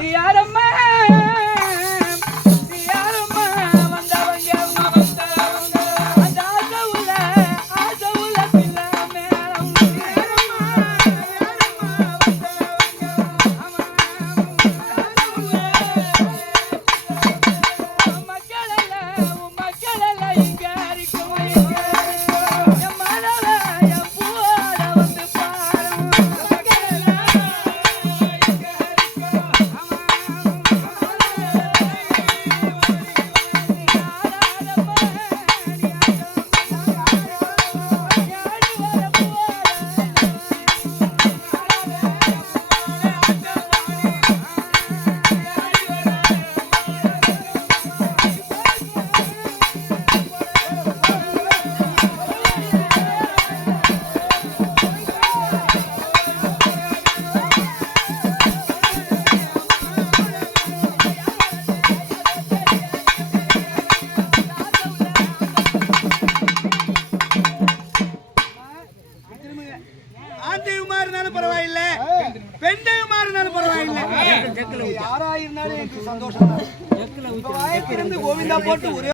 நீ யாரம்மா ஆண் தெய்வமா இருந்தாலும் பரவாயில்ல. பெண் தெய்வமா இருந்தாலும் பரவாயில்ல யாரா இருந்தாலும் எனக்கு சந்தோஷம் கோவிந்தா போட்டு ஒரே